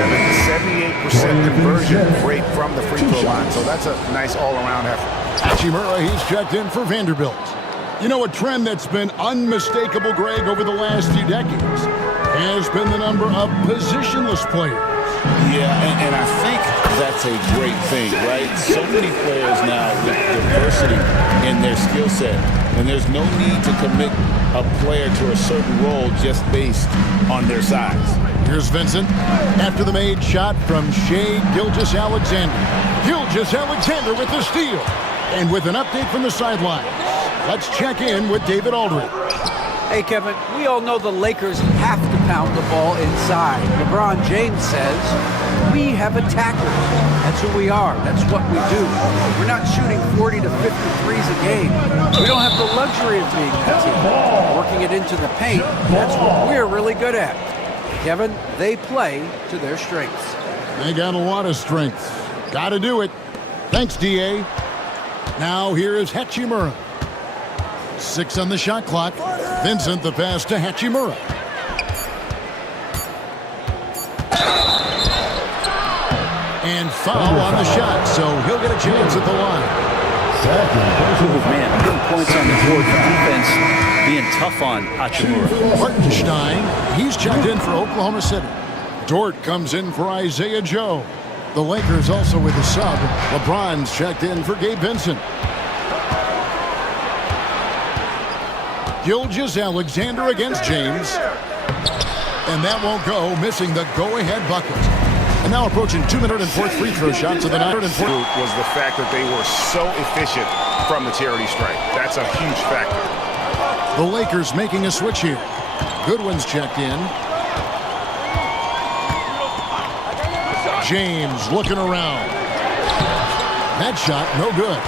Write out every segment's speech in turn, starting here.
Kevin. 78% conversion rate from the free throw line. So that's a nice all-around effort. Hachimura, he's checked in for Vanderbilt. You know, a trend that's been unmistakable, Greg, over the last few decades has been the number of positionless players. Yeah, and I think that's a great thing, right? So many players now with diversity in their skill set, and there's no need to commit a player to a certain role just based on their size. Here's Vincent after the made shot from Shai Gilgeous-Alexander. Gilgeous-Alexander with the steal. And with an update from the sidelines, let's check in with David Aldridge. Hey, Kevin, we all know the Lakers have to pound the ball inside. LeBron James says, we have attackers. That's who we are. That's what we do. We're not shooting 40 to 50 threes a game. We don't have the luxury of being that team. Working it into the paint, that's what we're really good at. Kevin, they play to their strengths. They got a lot of strengths. Got to do it. Thanks, D.A. Now here is Hachimura. 6 on the shot clock. Vincent, the pass to Hachimura. And foul on the shot, so he'll get a chance at the line. Oh, man, getting points on the board for defense, being tough on Hachimura. Hartenstein, he's checked in for Oklahoma City. Dort comes in for Isaiah Joe. The Lakers also with a sub. LeBron's checked in for Gabe Vincent. Gilgeous-Alexander against James. And that won't go, missing the go-ahead bucket. And now approaching 2-minute and fourth free throw shots of the 9 and 4. Was the fact that they were so efficient from the charity stripe. That's a huge factor. The Lakers making a switch here. Goodwin's checked in. James looking around. That shot, no good.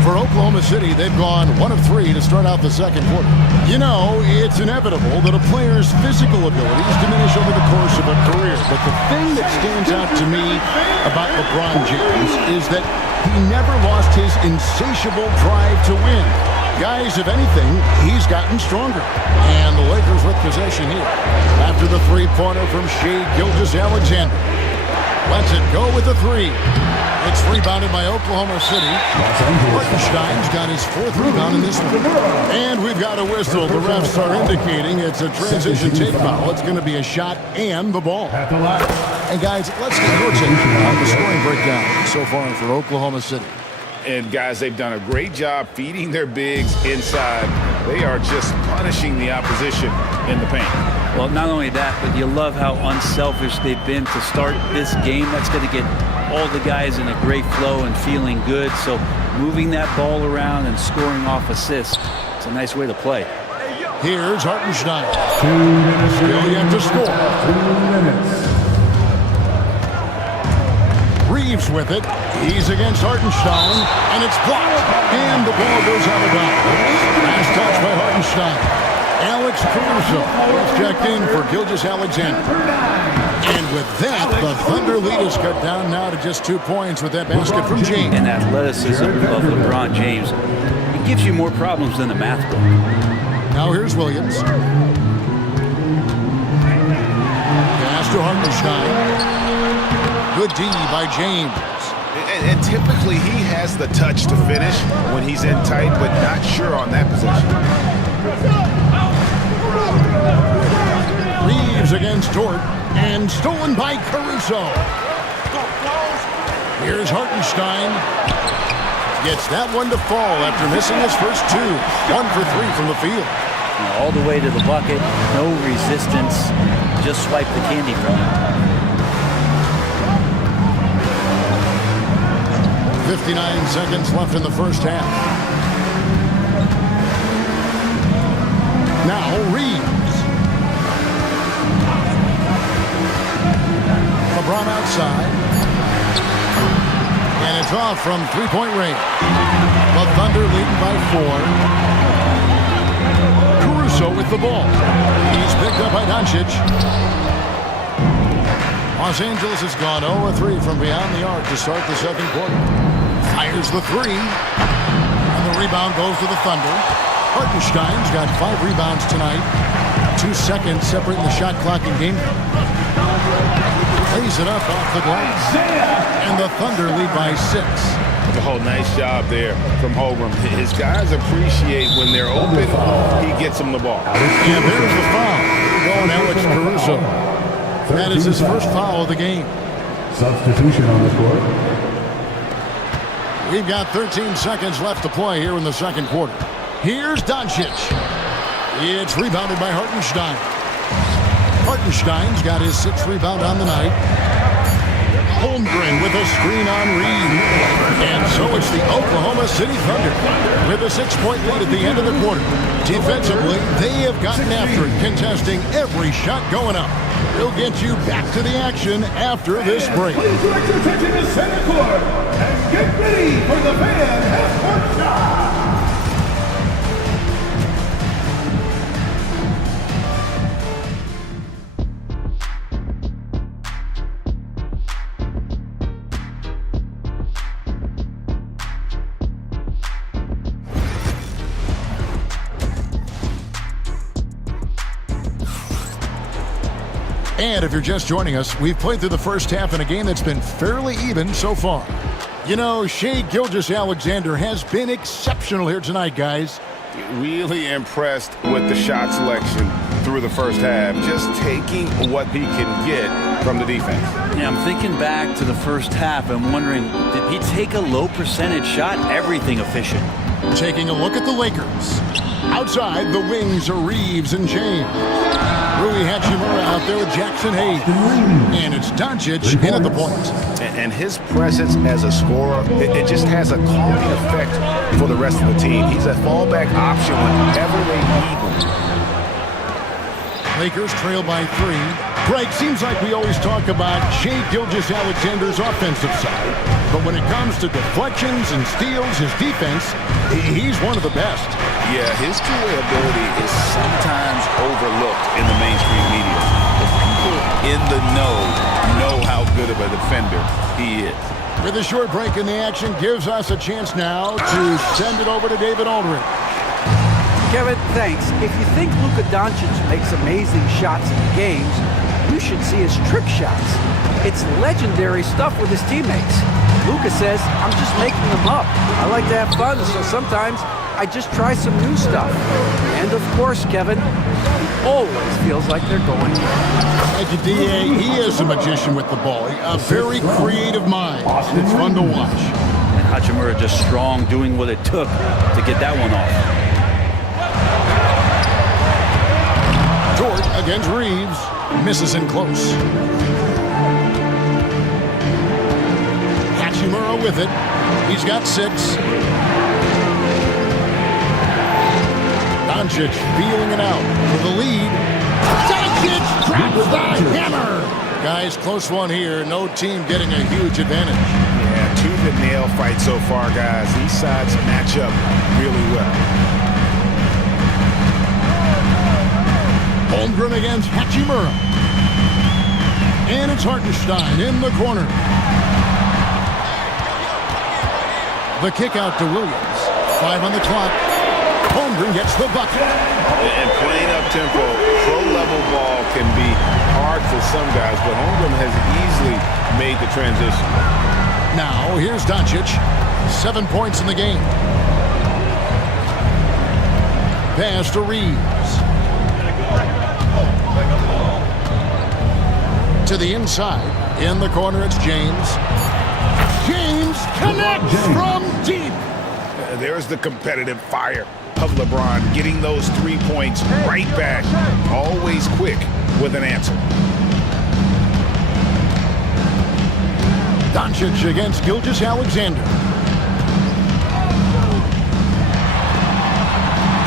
For Oklahoma City, they've gone 1 of 3 to start out the second quarter. You know, it's inevitable that a player's physical abilities diminish over the course of a career. But the thing that stands out to me about LeBron James is that he never lost his insatiable drive to win. Guys, if anything, he's gotten stronger. And the Lakers with possession here. After the three-pointer from Shai Gilgeous-Alexander. Lets it go with the 3. It's rebounded by Oklahoma City. Hartenstein's got his 4th rebound in this one. And we've got a whistle. The refs are indicating it's a transition take foul. It's going to be a shot and the ball. And guys, let's get your take on the scoring breakdown so far for Oklahoma City. And guys, they've done a great job feeding their bigs inside. They are just punishing the opposition in the paint. Well, not only that, but you love how unselfish they've been to start this game. That's going to get all the guys in a great flow and feeling good. So moving that ball around and scoring off assists, it's a nice way to play. Here's Hartenstein. 2 minutes. Still yet to score. 2 minutes. Reeves with it. He's against Hartenstein, and it's blocked. And the ball goes out of bounds. Last touch by Hartenstein. Alex Caruso is checked in for Gilgeous-Alexander. And with that, the Thunder lead is cut down now to just 2 points with that basket from James. And athleticism of LeBron James, it gives you more problems than the math book. Now here's Williams. Pass to Hartenstein. Good D by James. And typically he has the touch to finish when he's in tight, but not sure on that position. Reeves against Dort, and stolen by Caruso. Here's Hartenstein. Gets that one to fall after missing his first 2. 1 for 3 from the field. All the way to the bucket, no resistance, just swipe the candy from him. 59 seconds left in the first half. Now Reeves. LeBron outside. And it's off from three-point range. The Thunder leading by 4. Caruso with the ball. He's picked up by Doncic. Los Angeles has gone 0-3 from beyond the arc to start the second quarter. Fires the 3. And the rebound goes to the Thunder. Hartenstein's got 5 rebounds tonight. 2 seconds separating the shot clock in game. lays it up off the glass. And the Thunder lead by 6. Oh, nice job there from Holmgren. His guys appreciate when they're open, he gets them the ball. And there's the foul. Going Alex Caruso. That is his first foul of the game. Substitution on the court. We've got 13 seconds left to play here in the second quarter. Here's Doncic. It's rebounded by Hartenstein. Hartenstein's got his 6th rebound on the night. Holmgren with a screen on Reed. And so it's the Oklahoma City Thunder with a 6-point lead at the end of the quarter. Defensively, they have gotten after it, contesting every shot going up. We'll get you back to the action after this break. Please direct your attention to center court and get ready for the fan half-court shot. And if you're just joining us, we've played through the first half in a game that's been fairly even so far. You know, Shai Gilgeous-Alexander has been exceptional here tonight, guys. Really impressed with the shot selection through the first half, just taking what he can get from the defense. Yeah, I'm thinking back to the first half and wondering, did he take a low percentage shot? Everything efficient. Taking a look at the Lakers. Outside, the wings are Reeves and James. Rui Hachimura out there with Jackson Hayes. And it's Doncic in at the point. And his presence as a scorer, it just has a calming effect for the rest of the team. He's a fallback option whenever they need him. Lakers trail by 3. Greg, seems like we always talk about Shai Gilgeous-Alexander's offensive side. But when it comes to deflections and steals, his defense, he's one of the best. Yeah, his two-way ability is sometimes overlooked in the mainstream media. The people in the know how good of a defender he is. With a short break in the action, gives us a chance now to send it over to David Aldridge. Kevin, thanks. If you think Luka Doncic makes amazing shots in the games, you should see his trick shots. It's legendary stuff with his teammates. Luka says, I'm just making them up. I like to have fun, so sometimes I just try some new stuff. And of course, Kevin, he always feels like they're going. Thank you, D.A. He is a magician with the ball. A very creative mind. It's fun to watch. And Hachimura just strong, doing what it took to get that one off. Dort against Reeves. Misses in close. Hachimura with it. He's got 6. Doncic feeling it out for the lead. Doncic drops the hammer. Guys, close one here. No team getting a huge advantage. Yeah, 2 good nail fight so far, guys. These sides match up really well. Holmgren against Hachimura. And it's Hartenstein in the corner. The kick out to Williams. 5 on the clock. Holmgren gets the bucket. And playing up tempo, pro-level ball can be hard for some guys, but Holmgren has easily made the transition. Now, here's Doncic. 7 points in the game. Pass to Reeves. To the inside. In the corner, it's James. James connects from deep. There's the competitive fire of LeBron, getting those 3 points right back. Always quick with an answer. Doncic against Gilgeous-Alexander.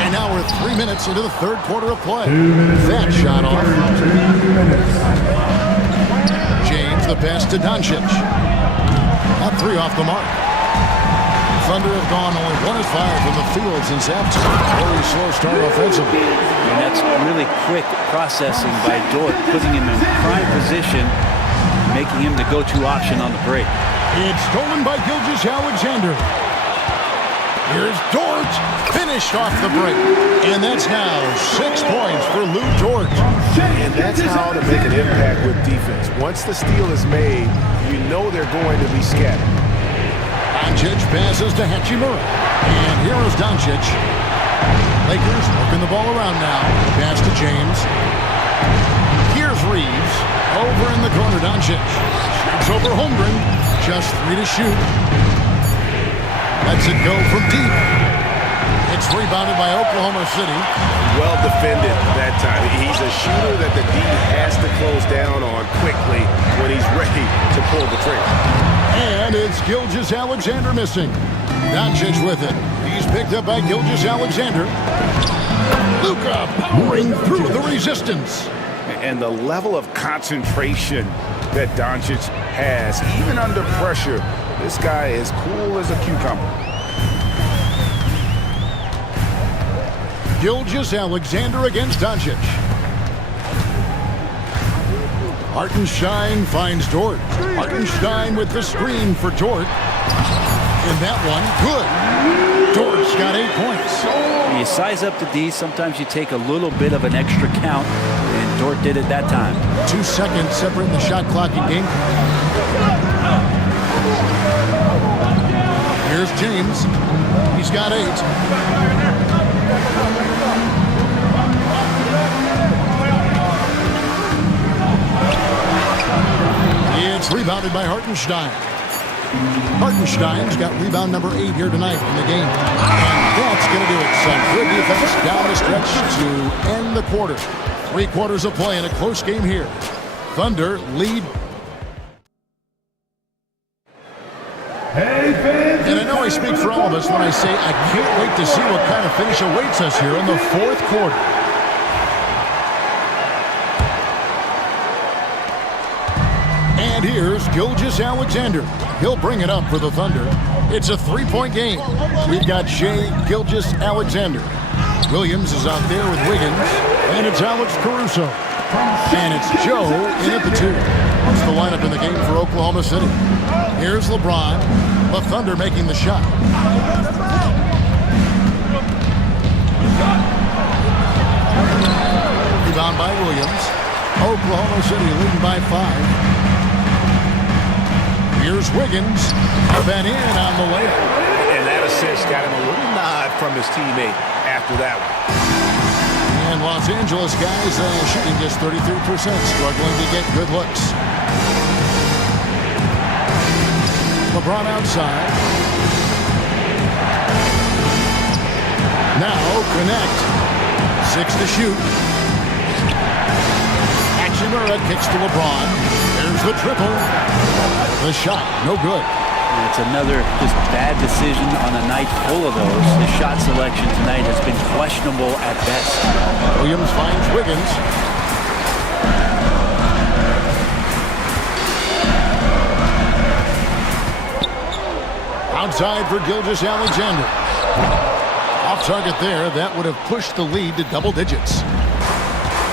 And now we're 3 minutes into the third quarter of play. 2 minutes. That shot off. 2 minutes. James, the pass to Doncic. Not 3 off the mark. Thunder have gone only 1 of 5 from the field since halftime. Very slow start offensively. And that's really quick processing by Dort, putting him in prime position, making him the go-to option on the break. It's stolen by Gilgeous-Alexander. Here's Dort, finished off the break. And that's now 6 points for Lou Dort. And that's how to make an impact with defense. Once the steal is made, you know they're going to be scattered. Doncic passes to Hachimura. And here is Doncic. Lakers working the ball around now. Pass to James. Here's Reeves. Over in the corner, Doncic. Shoots over Holmgren. Just 3 to shoot. Lets it go from deep. It's rebounded by Oklahoma City. Well defended that time. He's a shooter that the D has to close down on quickly when he's ready to pull the trigger. And it's Gilgeous-Alexander missing. Doncic with it. He's picked up by Gilgeous-Alexander. Luka powering through the resistance. And the level of concentration that Doncic has, even under pressure, this guy is cool as a cucumber. Gilgeous-Alexander against Doncic. Hartenstein finds Dort. Hartenstein with the screen for Dort. And that one, good. Dort's got 8 points. When you size up the D, sometimes you take a little bit of an extra count, and Dort did it that time. 2 seconds separating the shot clock and game. Here's James. He's got 8. It's rebounded by Hartenstein. Hartenstein's got rebound number 8 here tonight in the game. And that's going to do it. Some good defense down the stretch to end the quarter. 3 quarters of play in a close game here. Thunder lead. Hey, fans. And I know I speak for all of us when I say I can't wait to see what kind of finish awaits us here in the 4th quarter. And here's Gilgeous-Alexander. He'll bring it up for the Thunder. It's a 3-point game. We've got Shea Gilgeous-Alexander. Williams is out there with Wiggins. And it's Alex Caruso. And it's Joe in at the 2. What's the lineup in the game for Oklahoma City? Here's LeBron. The Thunder making the shot. Rebound by Williams. Oklahoma City leading by 5. Here's Wiggins. Up and in on the layup. And that assist got him a little nod from his teammate after that one. And Los Angeles guys shooting just 33%, struggling to get good looks. LeBron outside. Now connect. 6 to shoot. Hachimura kicks to LeBron. There's the triple. The shot, no good. And it's another just bad decision on a night full of those. The shot selection tonight has been questionable at best. Williams finds Wiggins. Outside for Gilgeous-Alexander. Off target there. That would have pushed the lead to double digits.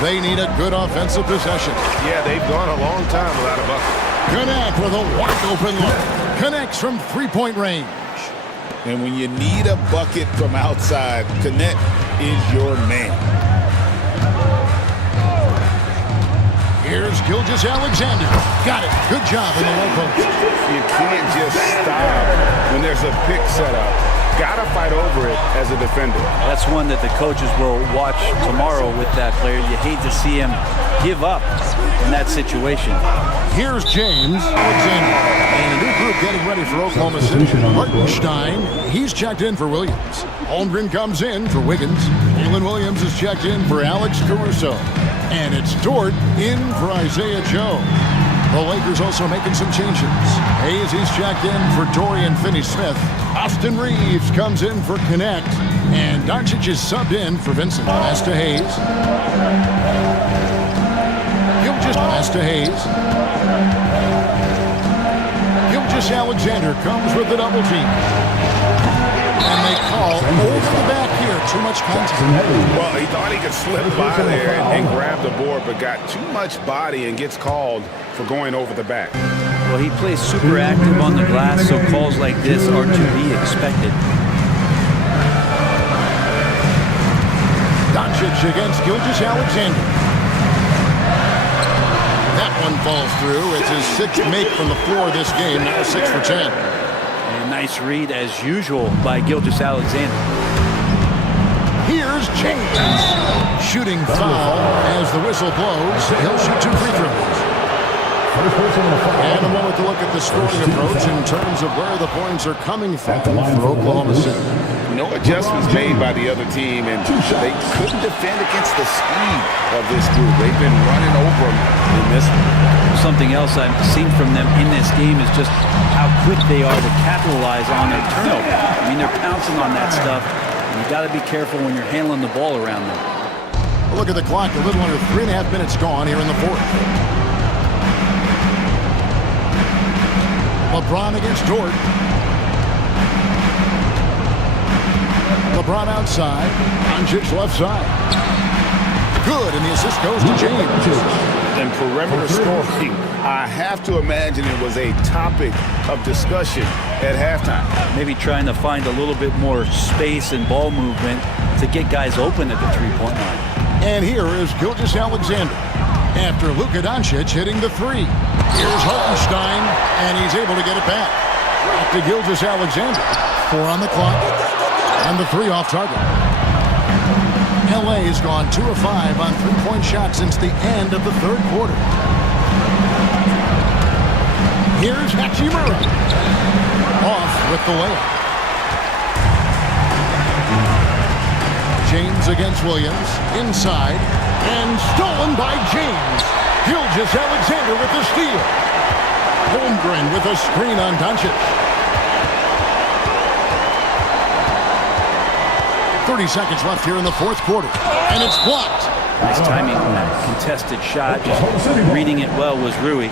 They need a good offensive possession. Yeah, they've gone a long time without a bucket. Connect with a wide-open look. Connects from 3-point range. And when you need a bucket from outside, Connect is your man. Here's Gilgeous-Alexander. Got it. Good job in the low post. You can't just stop when there's a pick set up. Gotta fight over it as a defender. That's one that the coaches will watch tomorrow with that player. You hate to see him give up in that situation. Here's James Alexander. And a new group getting ready for Oklahoma City. Hartenstein, he's checked in for Williams. Holmgren comes in for Wiggins. Jalen Williams is checked in for Alex Caruso. And it's Dort in for Isaiah Joe. The Lakers also making some changes. Hayes, he's checked in for Dorian Finney-Smith. Austin Reeves comes in for Connect. And Doncic is subbed in for Vincent. Pass to Hayes. Pass to Hayes. Gilgeous-Alexander comes with the double team. And they call over the back here. Too much contact. Well, he thought he could slip by there and grab the board, but got too much body and gets called for going over the back. Well, he plays super active on the glass, so calls like this are to be expected. against Gilgeous Alexander. That one falls through. It's his sixth make from the floor this game, now 6 for 10. And nice read, as usual, by Gilgeous Alexander. Here's James. Shooting foul as the whistle blows. He'll shoot 2 free throws. And a moment to look at the scoring approach in terms of where the points are coming from for Oklahoma City. No adjustments made by the other team, and they couldn't defend against the speed of this group. They've been running over them in this one. Something else I've seen from them in this game is just how quick they are to capitalize on their turnover. I mean, they're pouncing on that stuff, and you got to be careful when you're handling the ball around them. Look at the clock, a little under 3.5 minutes gone here in the fourth. LeBron against Dort. LeBron outside. Doncic left side. Good, and the assist goes to James. And perimeter scoring, I have to imagine it was a topic of discussion at halftime. Maybe trying to find a little bit more space and ball movement to get guys open at the three-point line. And here is Gilgeous Alexander after Luka Doncic hitting the three. Here's Hartenstein, and he's able to get it back. Back to Gilgeous Alexander. 4 on the clock, and the 3 off target. LA has gone 2 of 5 on three-point shots since the end of the third quarter. Here's Hachimura. Off with the layup. James against Williams. Inside. And stolen by James. Gilgeous Alexander with the steal. Holmgren with a screen on Doncic. 30 seconds left here in the fourth quarter. And it's blocked. Nice timing on that contested shot. Just reading it well was Rui.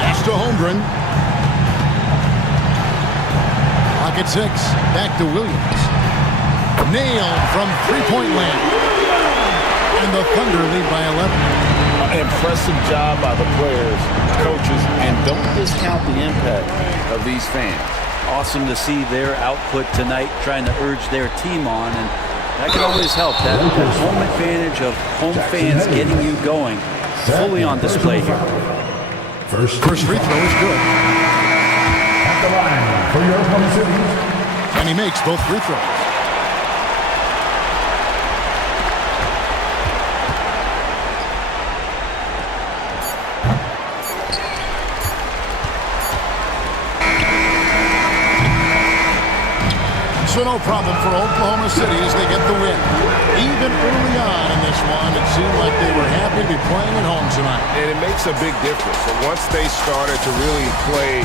Pass to Holmgren. Clock at 6. Back to Williams. Nailed from three-point land. And the Thunder lead by 11. Impressive job by the players, coaches, and don't discount the impact of these fans. Awesome to see their output tonight, trying to urge their team on, and that can always help. That home advantage of home fans getting you going, fully on display here. First free throw is good. At the line for your Oklahoma City. And he makes both free throws. So no problem for Oklahoma City as they get the win. Even early on in this one, it seemed like they were happy to be playing at home tonight. And it makes a big difference. And once they started to really play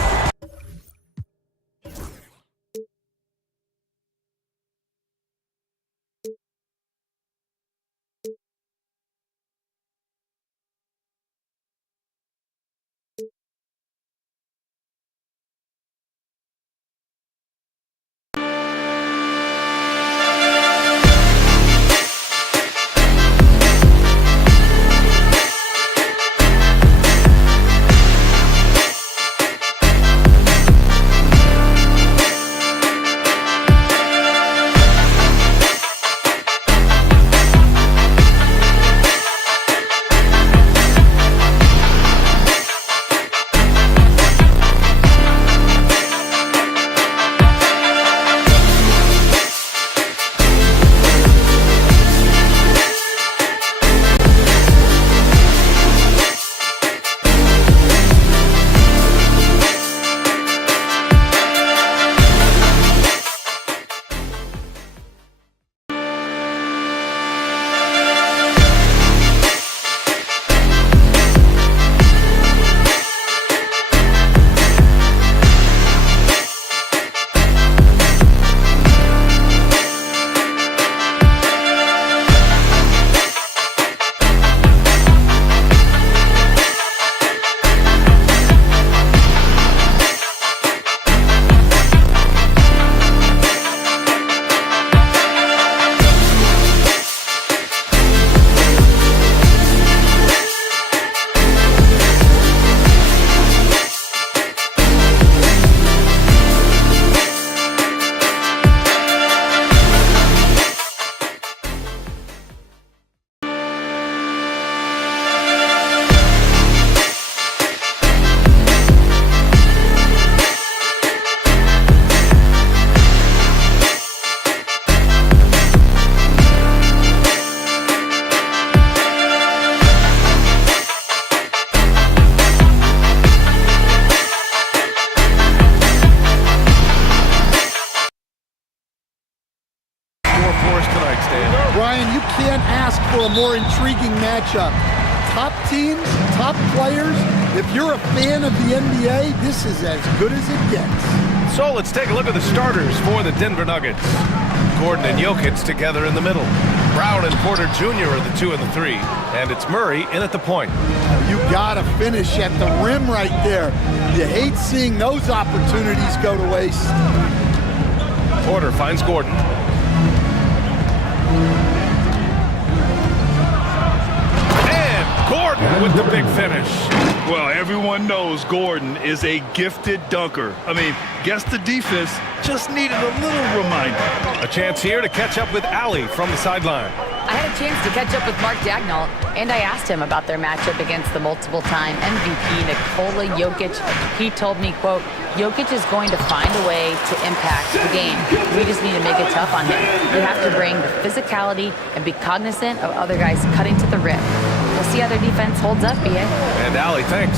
more intriguing matchup. Top teams, top players. If you're a fan of the NBA, this is as good as it gets. So let's take a look at the starters for the Denver Nuggets. Gordon and Jokic together in the middle. Brown and Porter Jr. are the 2 and the 3. And it's Murray in at the point. You gotta finish at the rim right there. You hate seeing those opportunities go to waste. Porter finds Gordon. And Gordon with the big finish. Well, everyone knows Gordon is a gifted dunker. I mean, guess the defense just needed a little reminder. A chance here to catch up with Allie from the sideline. I had a chance to catch up with Mark Dagnall, and I asked him about their matchup against the multiple-time MVP Nikola Jokic. He told me, quote, Jokic is going to find a way to impact the game. We just need to make it tough on him. We have to bring the physicality and be cognizant of other guys cutting to the rim. We'll see how their defense holds up, B.A. And Allie, thanks.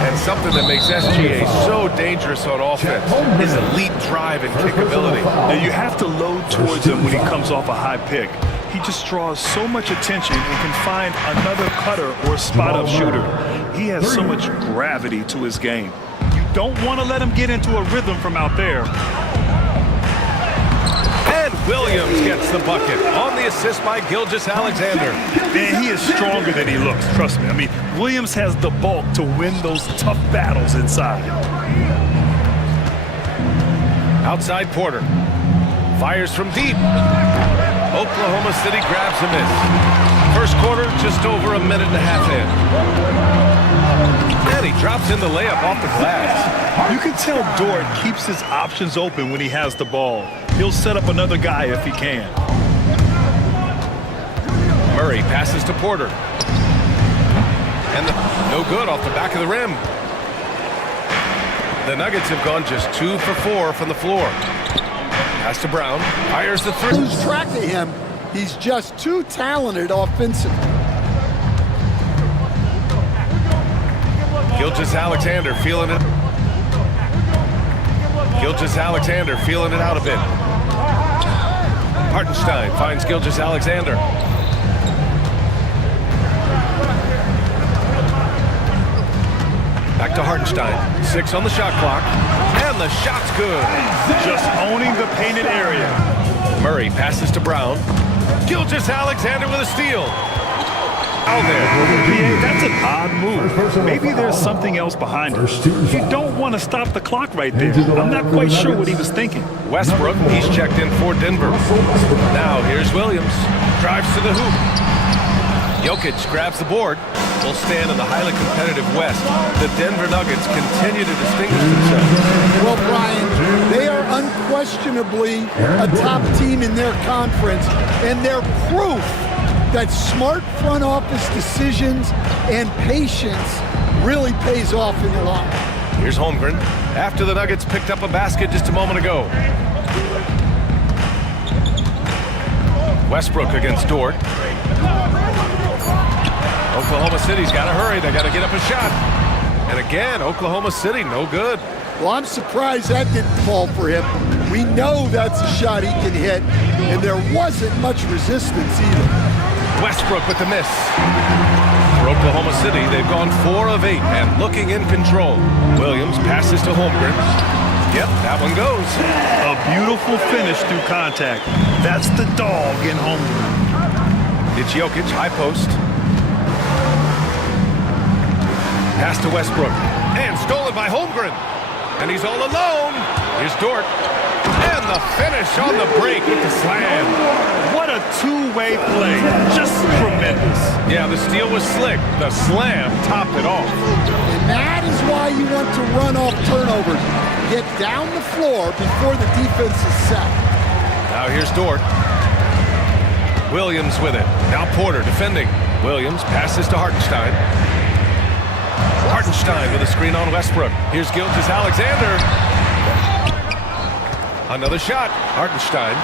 And something that makes SGA so dangerous on offense is elite drive and kickability. Now, you have to load towards him when he comes off a high pick. He just draws so much attention and can find another cutter or spot-up shooter. He has so much gravity to his game. You don't want to let him get into a rhythm from out there. And Williams gets the bucket on the assist by Gilgeous-Alexander. Man, he is stronger than he looks, trust me. I mean, Williams has the bulk to win those tough battles inside. Outside Porter. Fires from deep. Oklahoma City grabs a miss. First quarter, just over a minute and a half in. And he drops in the layup off the glass. You can tell Dort keeps his options open when he has the ball. He'll set up another guy if he can. Murray passes to Porter. And no good off the back of the rim. The Nuggets have gone just 2 for 4 from the floor. Pass to Brown. Fires the three. Lose track of him. He's just too talented offensively. Gilgeous-Alexander feeling it. Gilgeous-Alexander feeling it out a bit. Hartenstein finds Gilgeous-Alexander. Back to Hartenstein. 6 on the shot clock. And the shot's good. Just owning the painted area. Murray passes to Brown. Gilgeous-Alexander with a steal. Out there. That's an odd move. Maybe there's something else behind it. You don't want to stop the clock right there. I'm not quite sure what he was thinking. Westbrook, he's checked in for Denver. Now here's Williams. Drives to the hoop. Jokic grabs the board. Will stand in the highly competitive West. The Denver Nuggets continue to distinguish themselves. Well, Brian, they are unquestionably a top team in their conference, and they're proof that smart front office decisions and patience really pays off in the long run. Here's Holmgren after the Nuggets picked up a basket just a moment ago. Westbrook against Dort. Oklahoma City's got to hurry. They got to get up a shot. And again, Oklahoma City, no good. Well, I'm surprised that didn't fall for him. We know that's a shot he can hit, and there wasn't much resistance either. Westbrook with the miss. For Oklahoma City, they've gone 4 of 8 and looking in control. Williams passes to Holmgren. Yep, that one goes. A beautiful finish through contact. That's the dog in Holmgren. It's Jokic, high post. Pass to Westbrook. And stolen by Holmgren. And he's all alone. Here's Dort. And the finish on the break with the slam. What a two-way play. Just tremendous. Yeah, the steal was slick. The slam topped it off. And that is why you want to run off turnovers. Get down the floor before the defense is set. Now here's Dort. Williams with it. Now Porter defending. Williams passes to Hartenstein. Hartenstein with a screen on Westbrook. Here's Gilgeous-Alexander. Another shot. Hartenstein.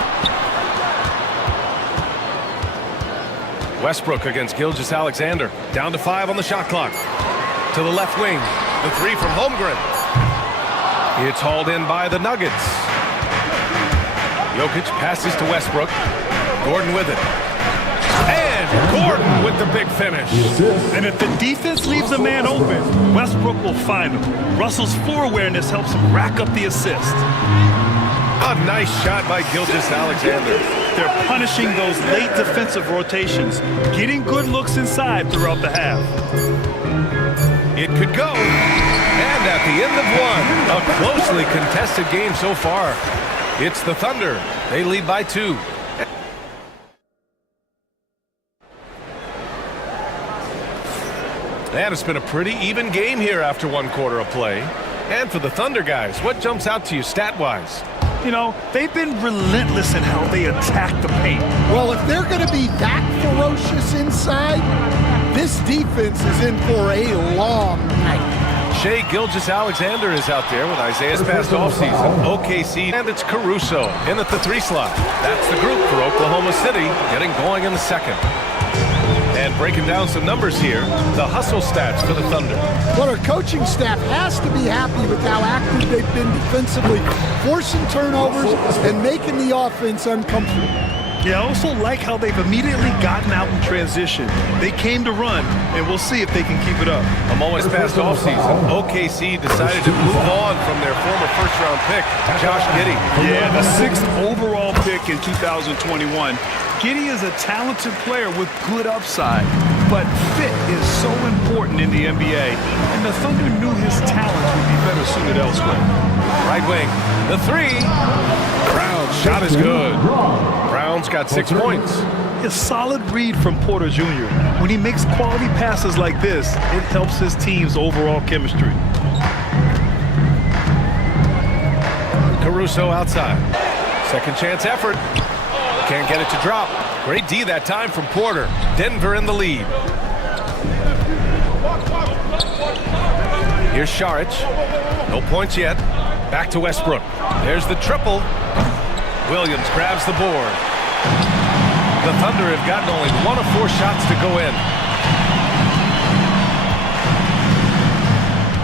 Westbrook against Gilgeous-Alexander. Down to 5 on the shot clock. To the left wing. The 3 from Holmgren. It's hauled in by the Nuggets. Jokic passes to Westbrook. Gordon with it. And with the big finish. And if the defense leaves a man open, Westbrook will find him. Russell's floor awareness helps him rack up the assist. A nice shot by Gilgeous-Alexander. They're punishing those late defensive rotations, getting good looks inside throughout the half. It could go. And at the end of one, a closely contested game so far. It's the Thunder. They lead by 2. And it's been a pretty even game here after 1 quarter of play. And for the Thunder guys, what jumps out to you stat-wise? You know, they've been relentless in how they attack the paint. Well, if they're going to be that ferocious inside, this defense is in for a long night. Shai Gilgeous-Alexander is out there with Isaiah's past offseason. OKC, and it's Caruso in at the 3 slot. That's the group for Oklahoma City, getting going in the second. And breaking down some numbers here, the hustle stats for the Thunder. Well, our coaching staff has to be happy with how active they've been defensively, forcing turnovers and making the offense uncomfortable. Yeah, I also like how they've immediately gotten out in transition. They came to run, and we'll see if they can keep it up. A moment's past offseason, OKC decided to move on from their former first-round pick, Josh Giddey. Yeah, the 6th overall pick in 2021. Giddey is a talented player with good upside, but fit is so important in the NBA, and the Thunder knew his talent would be better suited elsewhere. Right wing, the 3. Brown's shot is good. Brown's got 6 points. A solid read from Porter Jr. When he makes quality passes like this, it helps his team's overall chemistry. Caruso outside. Second chance effort. Can't get it to drop. Great D that time from Porter. Denver in the lead. Here's Šarić. No points yet. Back to Westbrook. There's the triple. Williams grabs the board. The Thunder have gotten only 1 of 4 shots to go in.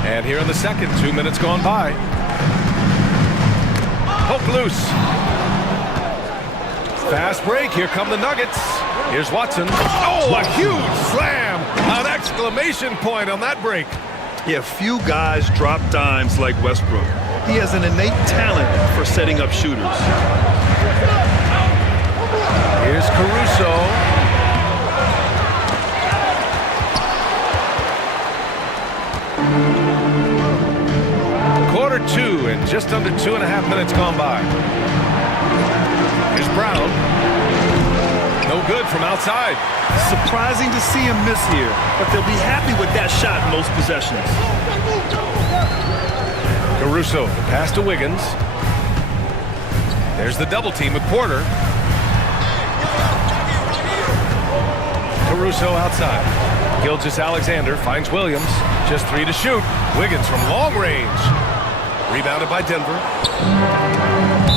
And here in the second, 2 minutes gone by. Poke loose. Fast break. Here come the Nuggets. Here's Watson. Oh, a huge slam. An exclamation point on that break. Yeah, few guys drop dimes like Westbrook. He has an innate talent for setting up shooters. Here's Caruso. Quarter 2 and just under 2.5 minutes gone by. Here's Brown. No good from outside. Surprising to see him miss here, but they'll be happy with that shot in most possessions. Caruso, pass to Wiggins. There's the double team with Porter. Caruso outside. Gilgeous-Alexander finds Williams. Just 3 to shoot. Wiggins from long range. Rebounded by Denver.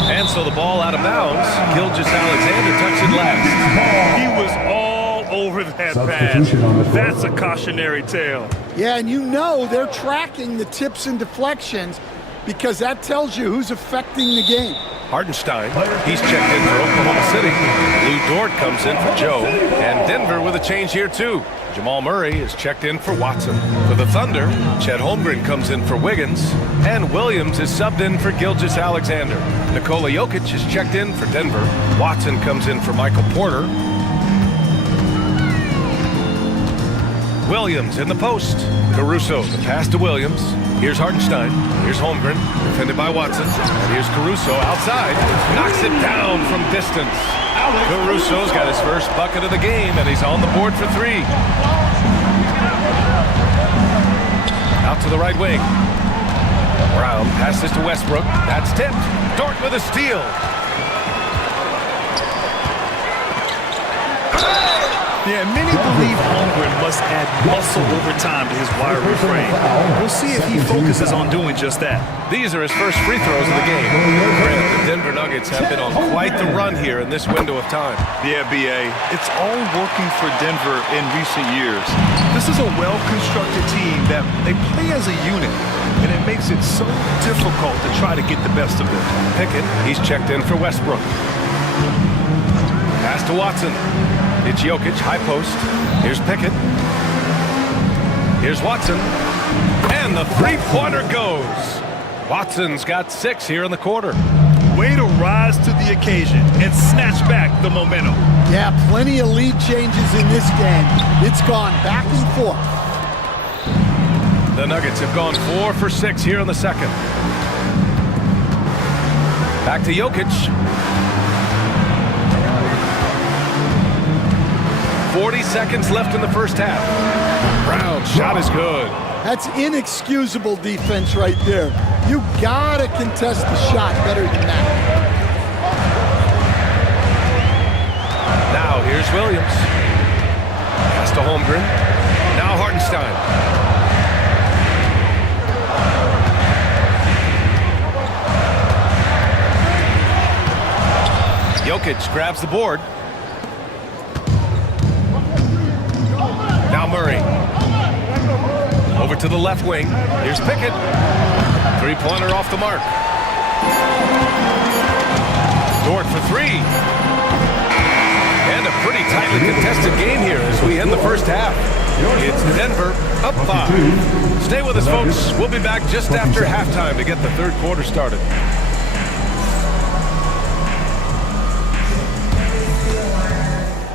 And so the ball out of bounds. Gilgeous-Alexander tucks it last. He was all over that pass. That's a cautionary tale. Yeah, and you know they're tracking the tips and deflections because that tells you who's affecting the game. Hartenstein, he's checked in for Oklahoma City. Lou Dort comes in for Joe. And Denver with a change here too. Jamal Murray is checked in for Watson. For the Thunder, Chet Holmgren comes in for Wiggins. And Williams is subbed in for Gilgeous-Alexander. Nikola Jokic is checked in for Denver. Watson comes in for Michael Porter. Williams in the post. Caruso, the pass to Williams. Here's Hartenstein. Here's Holmgren, defended by Watson. And here's Caruso outside. Knocks it down from distance. Caruso's got his first bucket of the game, and he's on the board for 3. Out to the right wing. Brown passes to Westbrook. That's tipped. Dort with a steal. Yeah, many believe Holmgren must add muscle over time to his wiry frame. We'll see if he focuses on doing just that. These are his first free throws of the game. Granted, the Denver Nuggets have been on quite the run here in this window of time. Yeah, B.A., it's all working for Denver in recent years. This is a well-constructed team that they play as a unit, and it makes it so difficult to try to get the best of them. Pickett, he's checked in for Westbrook. Pass to Watson. It's Jokic, high post. Here's Pickett. Here's Watson. And the three-pointer goes. Watson's got 6 here in the quarter. Way to rise to the occasion and snatch back the momentum. Yeah, plenty of lead changes in this game. It's gone back and forth. The Nuggets have gone 4 for 6 here in the second. Back to Jokic. 40 seconds left in the first half. Brown's shot is good. That's inexcusable defense right there. You gotta contest the shot better than that. Now here's Williams. Pass to Holmgren. Now Hartenstein. Jokic grabs the board. Now Murray. Over to the left wing. Here's Pickett. Three-pointer off the mark. Dort for 3. And a pretty tightly contested game here as we end the first half. It's Denver up 5. Stay with us, folks. We'll be back just after halftime to get the third quarter started.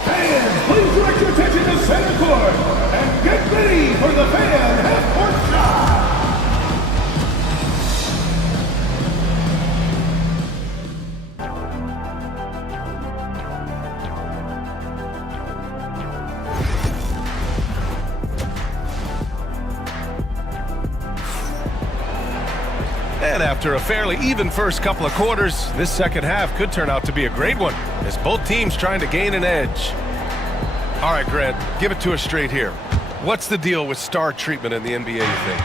Fans, please direct your attention to center court and get ready for the fan half-court shot. And after a fairly even first couple of quarters, this second half could turn out to be a great one as both teams trying to gain an edge. All right, Grant, give it to us straight here. What's the deal with star treatment in the NBA, you think?